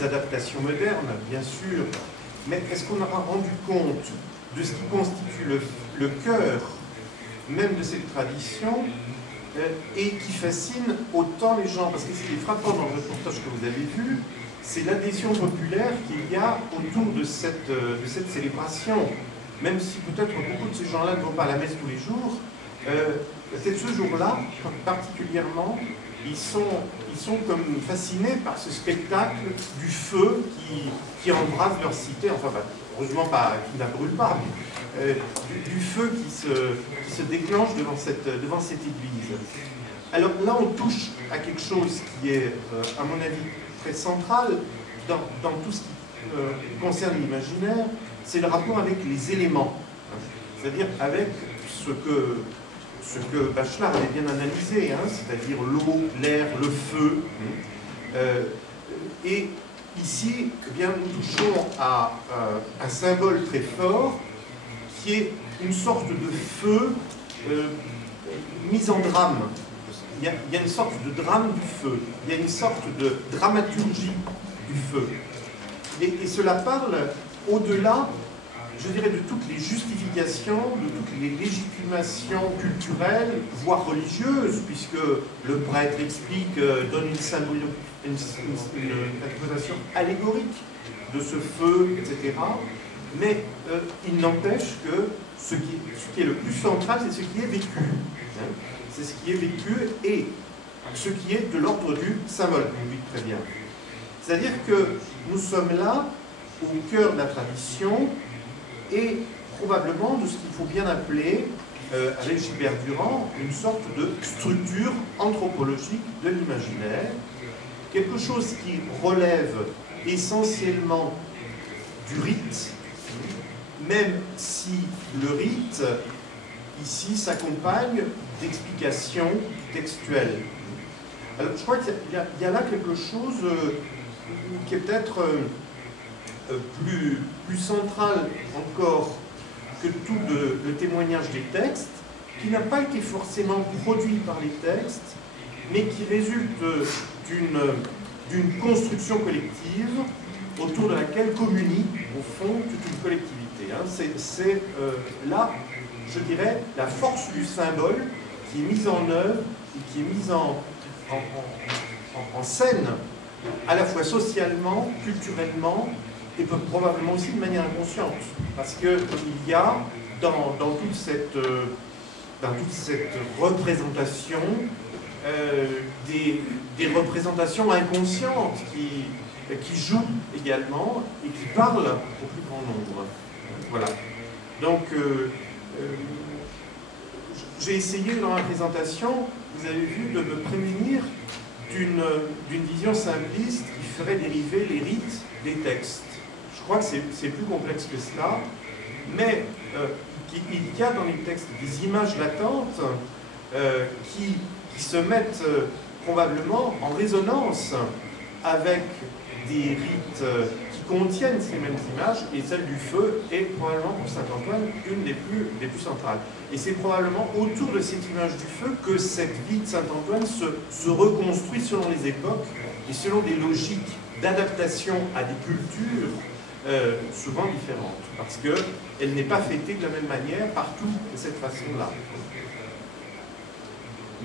des adaptations modernes, bien sûr, mais est-ce qu'on aura rendu compte de ce qui constitue le cœur même de cette tradition et qui fascine autant les gens? Parce que ce qui est frappant dans le reportage que vous avez vu, c'est l'adhésion populaire qu'il y a autour de cette célébration. Même si peut-être beaucoup de ces gens-là ne vont pas à la messe tous les jours, peut-être ce jour-là, particulièrement, ils sont comme fascinés par ce spectacle du feu qui embrase leur cité, enfin heureusement pas, qui ne la brûle pas, mais du feu qui se déclenche devant cette église. Alors là, on touche à quelque chose qui est, à mon avis, très central dans tout ce qui concerne l'imaginaire, c'est le rapport avec les éléments, c'est-à-dire avec ce que Bachelard avait bien analysé, c'est-à-dire l'eau, l'air, le feu. Et ici, eh bien, nous touchons à un symbole très fort qui est une sorte de feu mis en drame. Il y a une sorte de drame du feu, il y a une sorte de dramaturgie du feu. Et cela parle au-delà, je dirais, de toutes les justifications, de toutes les légitimations culturelles, voire religieuses, puisque le prêtre explique, donne une interprétation allégorique de ce feu, etc. Mais il n'empêche que ce qui est le plus central, c'est ce qui est vécu. C'est ce qui est vécu et ce qui est de l'ordre du symbole. Oui, très bien. C'est-à-dire que nous sommes là, au cœur de la tradition, et probablement de ce qu'il faut bien appeler, avec Gilbert Durand, une sorte de structure anthropologique de l'imaginaire, quelque chose qui relève essentiellement du rite, même si le rite, ici, s'accompagne d'explications textuelles. Alors, je crois qu'il y a là quelque chose qui est peut-être plus central encore que tout le témoignage des textes, qui n'a pas été forcément produit par les textes, mais qui résulte d'une construction collective autour de laquelle communie, au fond, toute une collectivité. C'est là, je dirais, la force du symbole qui est mise en œuvre et qui est mise en scène, à la fois socialement, culturellement, et probablement aussi de manière inconsciente. Parce qu'il y a dans toute cette représentation des représentations inconscientes qui jouent également et qui parlent au plus grand nombre. Voilà. Donc, j'ai essayé dans ma présentation, vous avez vu, de me prémunir d'une vision simpliste qui ferait dériver les rites des textes. Je crois que c'est plus complexe que cela, mais il y a dans les textes des images latentes qui se mettent probablement en résonance avec des rites qui contiennent ces mêmes images, et celle du feu est probablement pour Saint-Antoine une des plus centrales. Et c'est probablement autour de cette image du feu que cette vie de Saint-Antoine se reconstruit selon les époques et selon des logiques d'adaptation à des cultures souvent différentes, parce qu'elle n'est pas fêtée de la même manière partout de cette façon-là.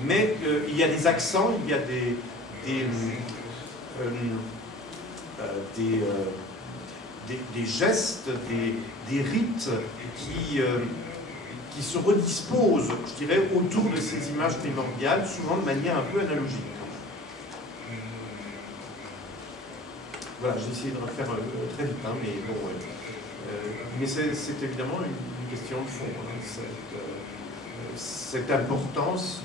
Mais il y a des accents, il y a des gestes, des rites qui se redisposent, je dirais, autour de ces images primordiales, souvent de manière un peu analogique. Voilà, j'ai essayé de refaire très vite, mais bon, mais c'est évidemment une question de fond, cette importance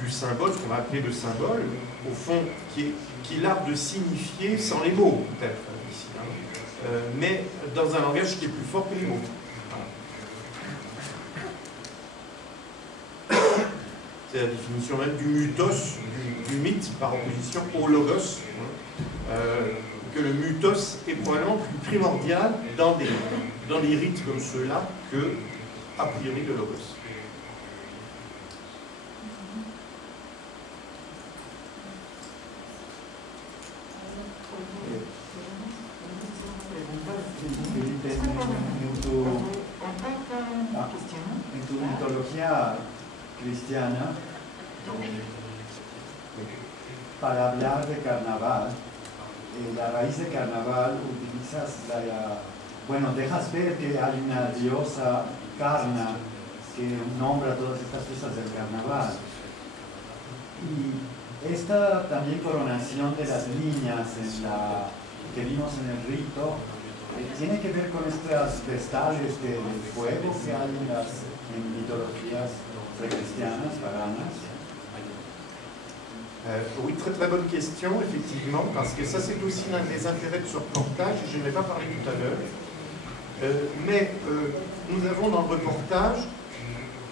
du symbole, ce qu'on va appeler le symbole, au fond, qui est l'art de signifier sans les mots, peut-être, ici, mais dans un langage qui est plus fort que les mots. C'est la définition même du mythos, du mythe par opposition au logos, que le mythos est probablement plus primordial dans des rites comme ceux-là que, a priori, le logos. cristiana para hablar de carnaval. La raíz de carnaval utilizas bueno, dejas ver que hay una diosa Carna que nombra todas estas fiestas del carnaval. Y esta también coronación de las niñas que vimos en el rito tiene que ver con estas vestales de fuego que hay en mitologías precristianas, paganas. Oui, très très bonne question, effectivement, parce que ça c'est aussi l'un des intérêts de ce reportage, et je n'en ai pas parlé tout à l'heure. Mais nous avons dans le reportage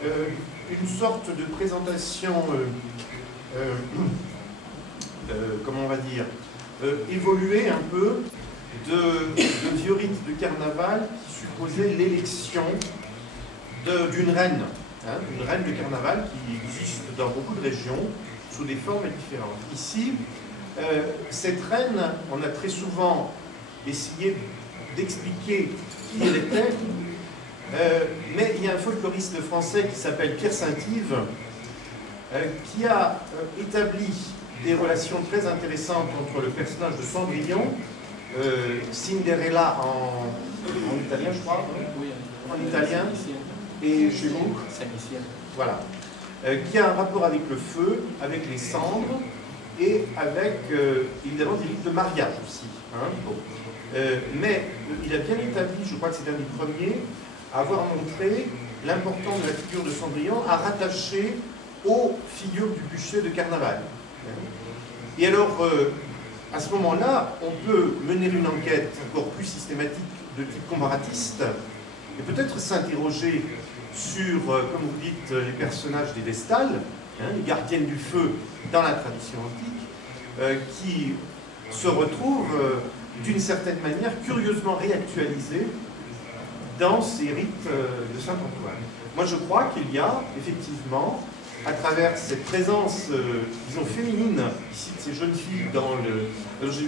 une sorte de présentation, comment on va dire, évoluée un peu de vieux rites de carnaval qui supposaient l'élection d'une reine, une reine de carnaval qui existe dans beaucoup de régions, sous des formes différentes. Ici, cette reine, on a très souvent essayé d'expliquer qui elle était, mais il y a un folkloriste français qui s'appelle Pierre Saint-Yves qui a établi des relations très intéressantes entre le personnage de Cendrillon, Cinderella en italien, je crois, en italien, et chez vous, voilà. Qui a un rapport avec le feu, avec les cendres, et avec, évidemment, des rites de mariage aussi. Hein, bon. Mais il a bien établi, je crois que c'est un des premiers, à avoir montré l'importance de la figure de Cendrillon à rattacher aux figures du bûcher de carnaval. Et alors, à ce moment-là, on peut mener une enquête encore plus systématique de type comparatiste, et peut-être s'interroger sur, comme vous dites, les personnages des Vestales, les gardiennes du feu dans la tradition antique, qui se retrouvent d'une certaine manière curieusement réactualisés dans ces rites de Saint-Antoine. Moi je crois qu'il y a effectivement, à travers cette présence, disons, féminine, ici de ces jeunes filles dans le... Je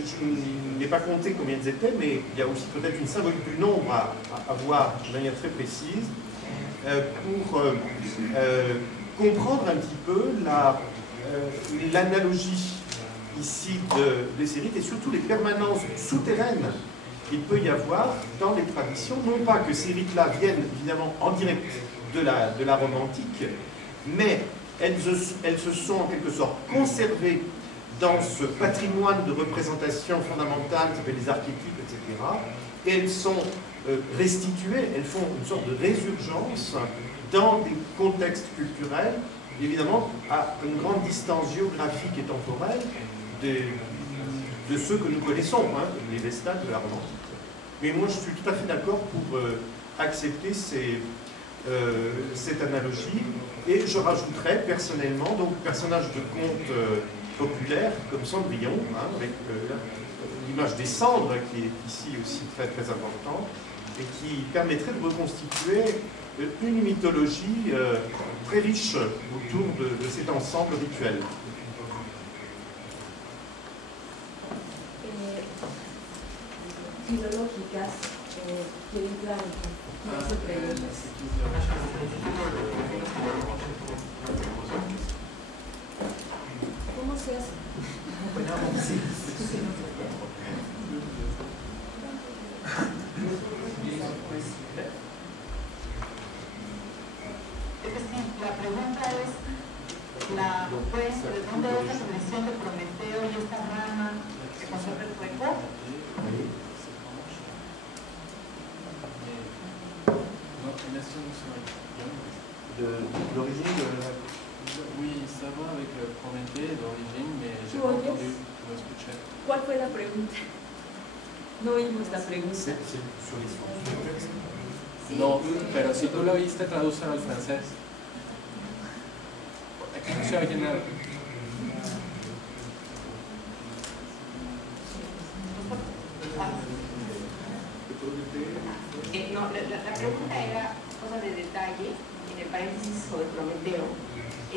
n'ai pas compté combien elles étaient, mais il y a aussi peut-être une symbolique du nombre à voir de manière très précise, pour comprendre un petit peu l'analogie ici de ces rites et surtout les permanences souterraines qu'il peut y avoir dans les traditions. Non pas que ces rites-là viennent évidemment en direct de la Rome antique, mais elles se sont en quelque sorte conservées dans ce patrimoine de représentation fondamentale qui s'appelle les archétypes, etc. Et elles sont restituées, elles font une sorte de résurgence dans des contextes culturels, évidemment à une grande distance géographique et temporelle de ceux que nous connaissons, hein, les Vestales de la Rome antique. Mais moi je suis tout à fait d'accord pour accepter cette analogie, et je rajouterais personnellement donc personnage de conte populaire comme Cendrillon, hein, avec l'image des cendres qui est ici aussi très très importante et qui permettrait de reconstituer une mythologie très riche autour de cet ensemble rituel. Filológicas, quieren claro, no se preguntas. ¿Cómo se hace? La pregunta es, ¿de dónde es la conexión de Prometeo y esta rama que conserva el fuego? De l'origine de la... Oui, ça va avec Prométhée d'origine, mais j'ai ¿Tú pas oyes? entendu, no escuché. ¿Cuál fue la pregunta? No oímos la pregunta. C'est sur les No, pero si tú lo oíste, tradúcelo al francés. Aquí no se oye nada. No, la pregunta era cosa de detalle, en el paréntesis sobre Prometeo. A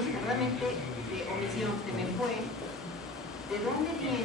mí realmente de omisión se me fue. ¿De dónde viene